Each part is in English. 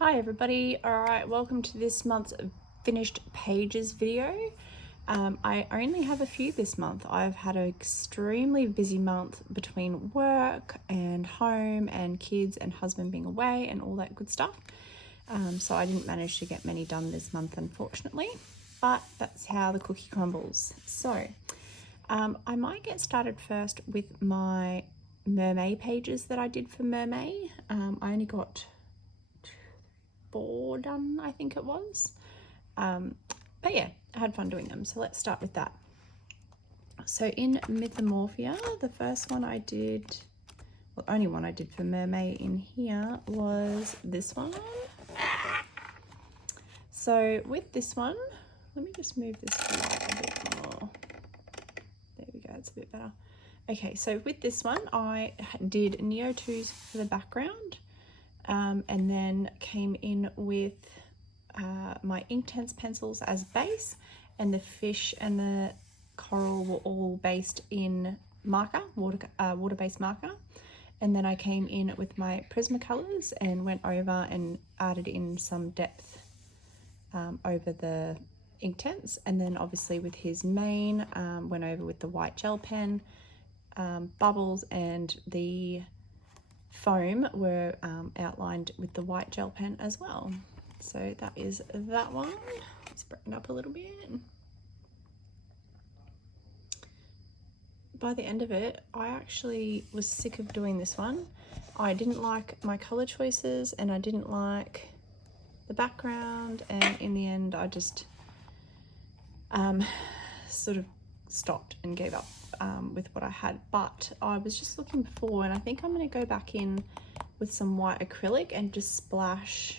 Hi everybody. Alright, welcome to this month's finished pages video. I only have a few this month. I've had an extremely busy month between work and home and kids and husband being away and all that good stuff. So I didn't manage to get many done this month, unfortunately, but that's how the cookie crumbles. So I might get started first with my mermaid pages that I did for Mermaid. I only got 4 done, I think it was. But yeah, I had fun doing them. So let's start with that. So in Mythomorphia, the first one I did, well, only one I did for Mermaid in here was this one. So with this one, let me just move this light a bit more. There we go, it's a bit better. Okay, so with this one, I did Neo2s for the background, and then came in with my Inktense pencils as base, and the fish and the coral were all based in marker, water-based marker. And then I came in with my Prismacolors and went over and added in some depth over the Inktense. And then obviously with his mane, went over with the white gel pen. Bubbles and the foam were outlined with the white gel pen as well. So that is that one. Let's brighten up a little bit. By the end of it, I actually was sick of doing this one. I didn't like my color choices and I didn't like the background, and in the end I just sort of stopped and gave up with what I had. But I was just looking before, and I think I'm going to go back in with some white acrylic and just splash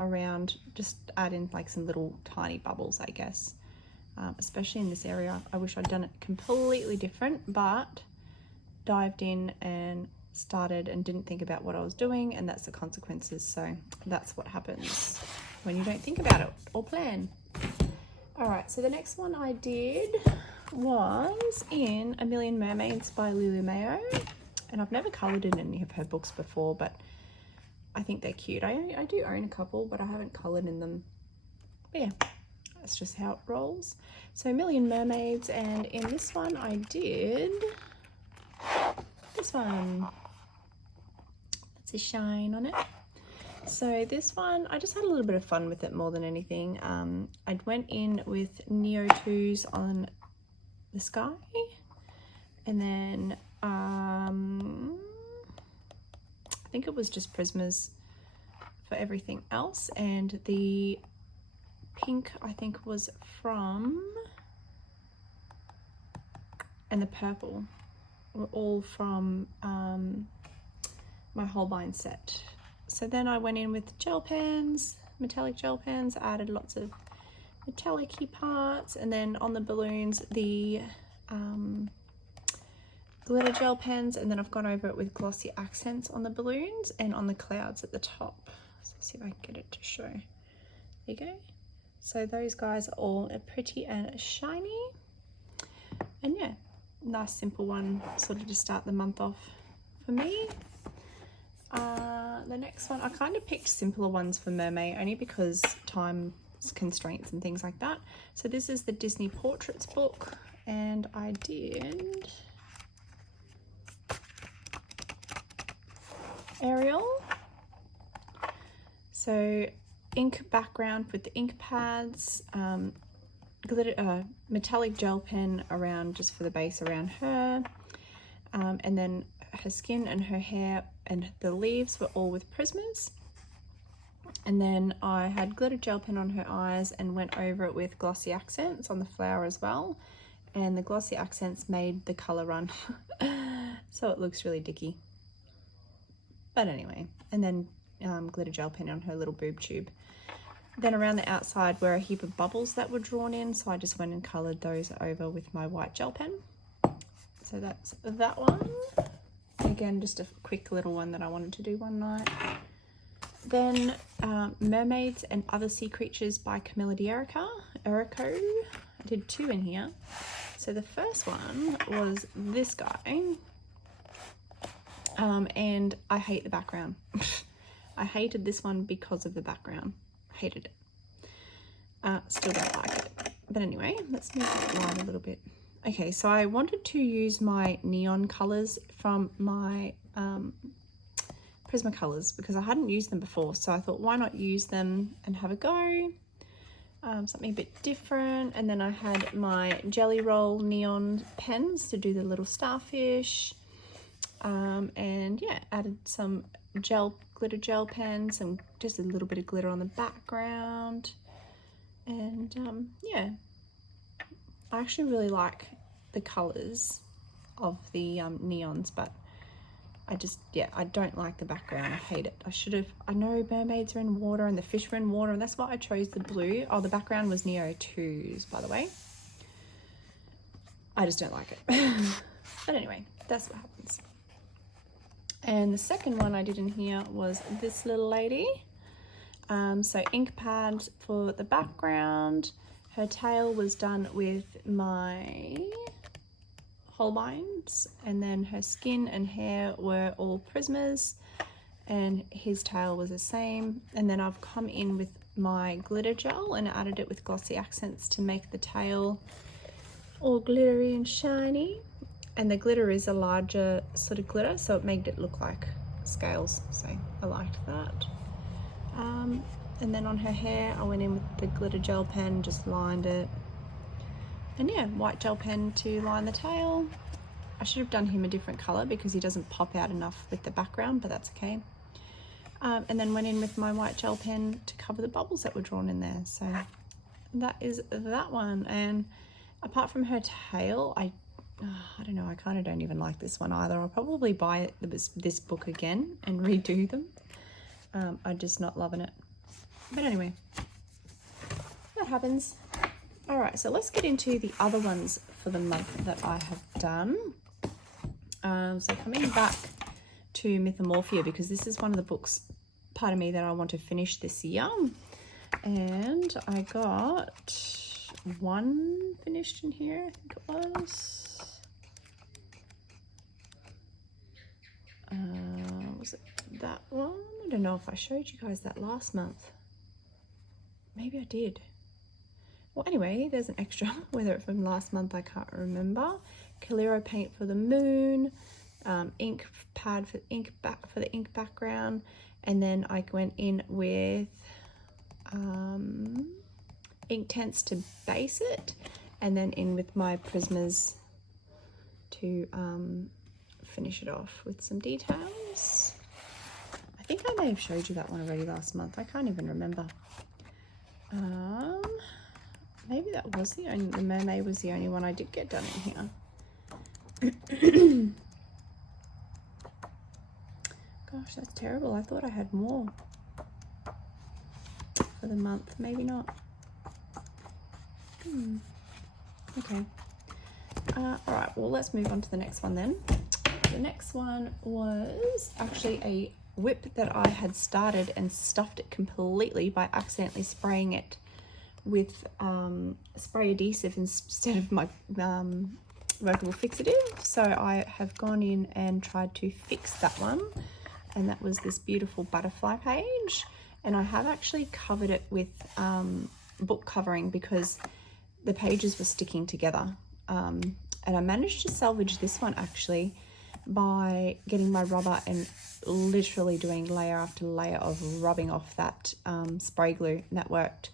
around, just add in like some little tiny bubbles, I guess, especially in this area. I wish I'd done it completely different, but dived in and started and didn't think about what I was doing, and that's the consequences. So that's what happens when you don't think about it or plan. All right, so the next one I did was in A Million Mermaids by Lulu Mayo, and I've never coloured in any of her books before, but I think they're cute. I do own a couple, but I haven't coloured in them. But yeah, that's just how it rolls. So Million Mermaids, and in this one I did this one. That's a shine on it. So this one, I just had a little bit of fun with it more than anything. I went in with Neo2s on the sky, and then I think it was just Prismas for everything else, and the pink I think was from, and the purple were all from my Holbein set. So then I went in with gel pens, metallic gel pens, added lots of metallic-y parts, and then on the balloons the glitter gel pens, and then I've gone over it with glossy accents on the balloons and on the clouds at the top. So let's see if I can get it to show. There you go. So those guys are all pretty and shiny, and yeah, nice simple one sort of to start the month off for me. The next one, I kind of picked simpler ones for Mermaid only because time constraints and things like that. So this is the Disney Portraits book, and I did Ariel. So ink background with the ink pads, glitter, metallic gel pen around just for the base around her, and then her skin and her hair and the leaves were all with Prismas. And then I had glitter gel pen on her eyes and went over it with glossy accents on the flower as well, and the glossy accents made the colour run so it looks really dicky, but anyway. And then glitter gel pen on her little boob tube. Then around the outside were a heap of bubbles that were drawn in, so I just went and coloured those over with my white gel pen. So that's that one. Again, just a quick little one that I wanted to do one night. Then Mermaids and Other Sea Creatures by Camilla D'Errico. I did 2 in here. So the first one was this guy, and I hate the background. I hated this one because of the background. Hated it. Still don't like it. But anyway, let's move it around a little bit. Okay, so I wanted to use my neon colors from my Prismacolors because I hadn't used them before. So I thought, why not use them and have a go? Something a bit different. And then I had my Jelly Roll neon pens to do the little starfish. And yeah, added some glitter gel pens and just a little bit of glitter on the background. And yeah, I actually really like the colors of the neons, but I don't like the background. I hate it. I know mermaids are in water and the fish were in water, and that's why I chose the blue. Oh, the background was Neo 2s, by the way. I just don't like it. But anyway, that's what happens. And the second one I did in here was this little lady. So ink pad for the background. Her tail was done with my Holbeins, and then her skin and hair were all Prismas, and his tail was the same. And then I've come in with my glitter gel and added it with glossy accents to make the tail all glittery and shiny. And the glitter is a larger sort of glitter, so it made it look like scales, so I liked that. And then on her hair I went in with the glitter gel pen, just lined it. And yeah, white gel pen to line the tail. I should have done him a different color because he doesn't pop out enough with the background, but that's okay. And then went in with my white gel pen to cover the bubbles that were drawn in there. So that is that one. And apart from her tail, I don't know, I kind of don't even like this one either. I'll probably buy this book again and redo them. I'm just not loving it. But anyway, that happens. All right, so let's get into the other ones for the month that I have done. So coming back to Mythomorphia, because this is one of the books, pardon me, that I want to finish this year. And I got one finished in here, I think it was it that one? I don't know if I showed you guys that last month. Maybe I did. Well, anyway, there's an extra, whether it's from last month, I can't remember. Calero paint for the moon, ink pad for the ink background, and then I went in with ink tents to base it, and then in with my Prismas to finish it off with some details. I think I may have showed you that one already last month. I can't even remember. Maybe that was the mermaid was the only one I did get done in here. Gosh, that's terrible. I thought I had more for the month. Maybe not. Okay. All right, well, let's move on to the next one then. The next one was actually a whip that I had started and stuffed it completely by accidentally spraying it with spray adhesive instead of my workable fixative. So I have gone in and tried to fix that one, and that was this beautiful butterfly page. And I have actually covered it with book covering because the pages were sticking together. And I managed to salvage this one actually by getting my rubber and literally doing layer after layer of rubbing off that spray glue, and that worked.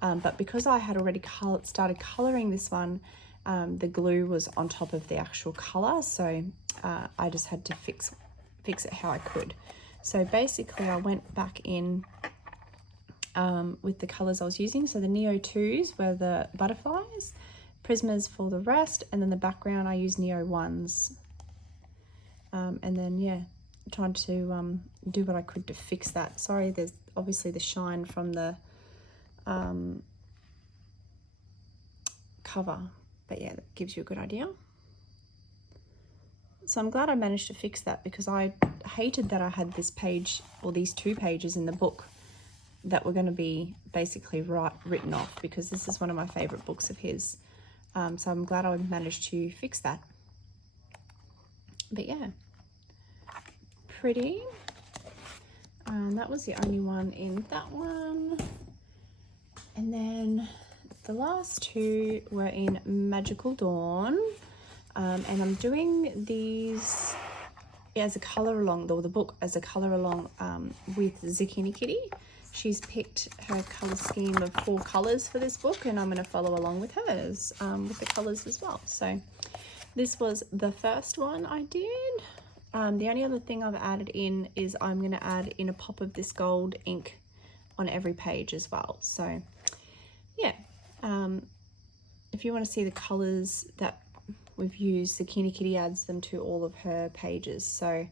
But because I had already started colouring this one, the glue was on top of the actual colour, so I just had to fix it how I could. So basically I went back in with the colours I was using. So the Neo 2s were the butterflies, Prismas for the rest, and then the background I used Neo 1s. And then yeah, trying to do what I could to fix that. Sorry, there's obviously the shine from the cover, but yeah, that gives you a good idea. So I'm glad I managed to fix that, because I hated that I had this page, or these 2 pages in the book that were going to be basically written off, because this is one of my favorite books of his. So I'm glad I managed to fix that. But yeah, pretty. That was the only one in that one. And then the last two were in Magical Dawn. And I'm doing these as a colour along, or the book as a colour along with Zucchini Kitty. She's picked her colour scheme of 4 colours for this book, and I'm going to follow along with hers with the colours as well. So this was the first one I did. The only other thing I've added in is I'm going to add in a pop of this gold ink on every page as well. So yeah, if you want to see the colours that we've used, Zucchini Kitty adds them to all of her pages, so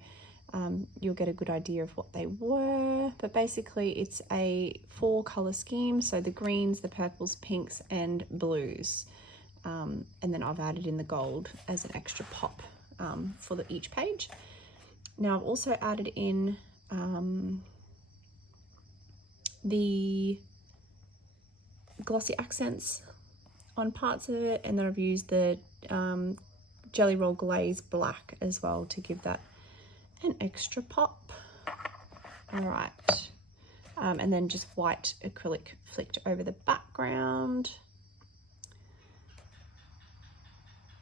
you'll get a good idea of what they were. But basically it's a 4 colour scheme, so the greens, the purples, pinks and blues, and then I've added in the gold as an extra pop for each page. Now I've also added in the glossy accents on parts of it, and then I've used the Jelly Roll Glaze Black as well to give that an extra pop. All right, and then just white acrylic flicked over the background.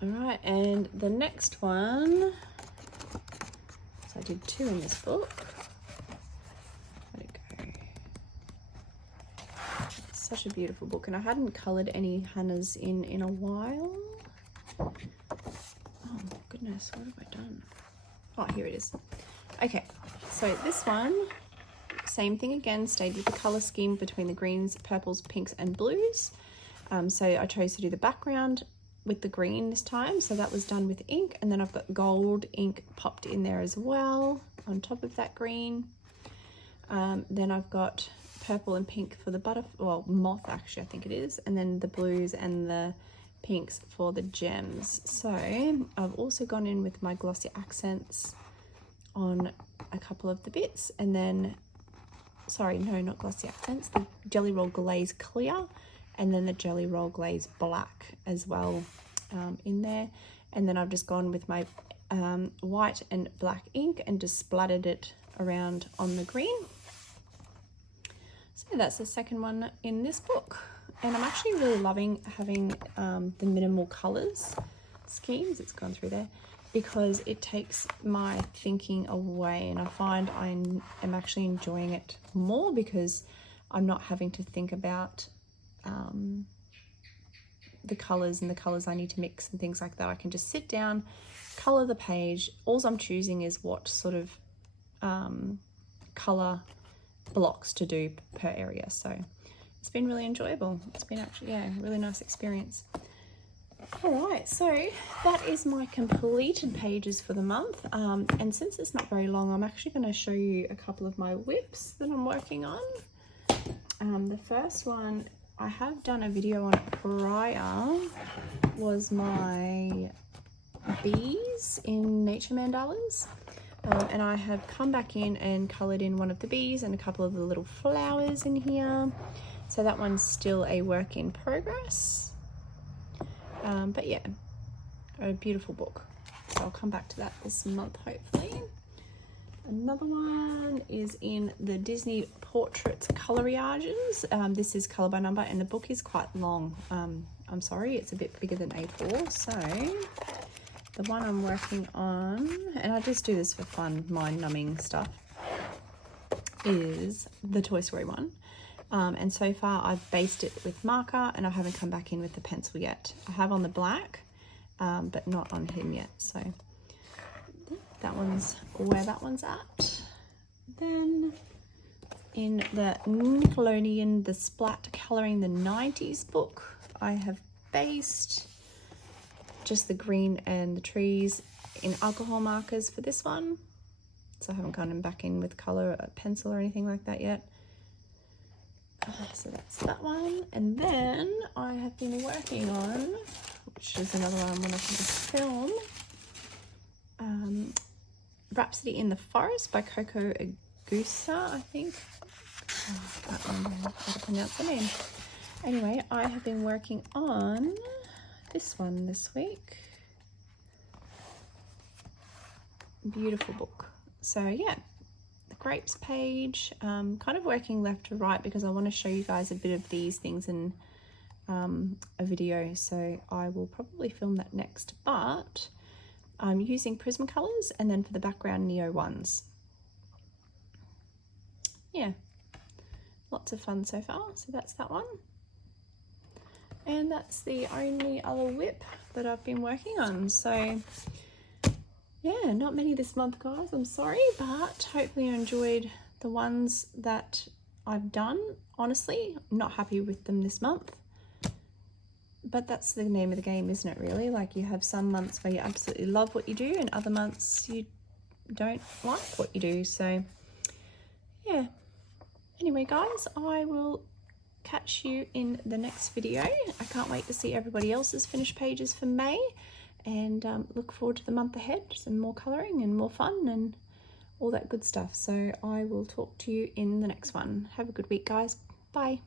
All right, and the next one, so I did 2 in this book. Let it go. It's such a beautiful book, and I hadn't coloured any Hannah's in a while. Oh goodness, what have I done? Oh, here it is. Okay, so this one, same thing again, stayed with the colour scheme between the greens, purples, pinks and blues. So I chose to do the background with the green this time, so that was done with ink, and then I've got gold ink popped in there as well on top of that green. Then I've got purple and pink for the moth actually I think it is, and then the blues and the pinks for the gems. So I've also gone in with my glossy accents on a couple of the bits, and then sorry, no, not glossy accents, the Jelly Roll Glaze Clear and then the Jelly Roll Glaze Black as well in there. And then I've just gone with my white and black ink and just splattered it around on the green. So that's the second one in this book, and I'm actually really loving having the minimal colours schemes. It's gone through there because it takes my thinking away, and I find I am actually enjoying it more because I'm not having to think about the colours and the colours I need to mix and things like that. I can just sit down, colour the page. All I'm choosing is what sort of colour blocks to do per area. So it's been really enjoyable. It's been actually, yeah, a really nice experience. All right, so that is my completed pages for the month. And since it's not very long, I'm actually going to show you a couple of my whips that I'm working on. The first one, I have done a video on it prior, was my bees in Nature Mandalas. And I have come back in and coloured in one of the bees and a couple of the little flowers in here. So that one's still a work in progress. But yeah, a beautiful book. So I'll come back to that this month, hopefully. Another one is in the Disney Portraits Coloriages. This is colour by number, and the book is quite long. I'm sorry, it's a bit bigger than A4. So the one I'm working on, and I just do this for fun, mind-numbing stuff, is the Toy Story one. And so far I've based it with marker, and I haven't come back in with the pencil yet. I have on the black, but not on him yet. So that one's where that one's at. Then in the Nickelodeon, the Splat Colouring the 90s book, I have based just the green and the trees in alcohol markers for this one. So I haven't gone back in with colour, pencil or anything like that yet. So that's that one. And then I have been working on, which is another one I'm going to just film, Rhapsody in the Forest by Coco Agusa, I think. I can't remember how to pronounce the name. Anyway, I have been working on this one this week. Beautiful book. So yeah, the grapes page, kind of working left to right because I want to show you guys a bit of these things in a video, so I will probably film that next, but I'm using Prismacolors, and then for the background Neo ones. Yeah, lots of fun so far. So that's that one, and that's the only other whip that I've been working on. So yeah, not many this month, guys, I'm sorry, but hopefully you enjoyed the ones that I've done. Honestly, I'm not happy with them this month, but that's the name of the game, isn't it, really? Like, you have some months where you absolutely love what you do and other months you don't like what you do. So yeah, anyway guys, I will catch you in the next video. I can't wait to see everybody else's finished pages for May, and look forward to the month ahead. Some more colouring and more fun and all that good stuff. So I will talk to you in the next one. Have a good week, guys. Bye.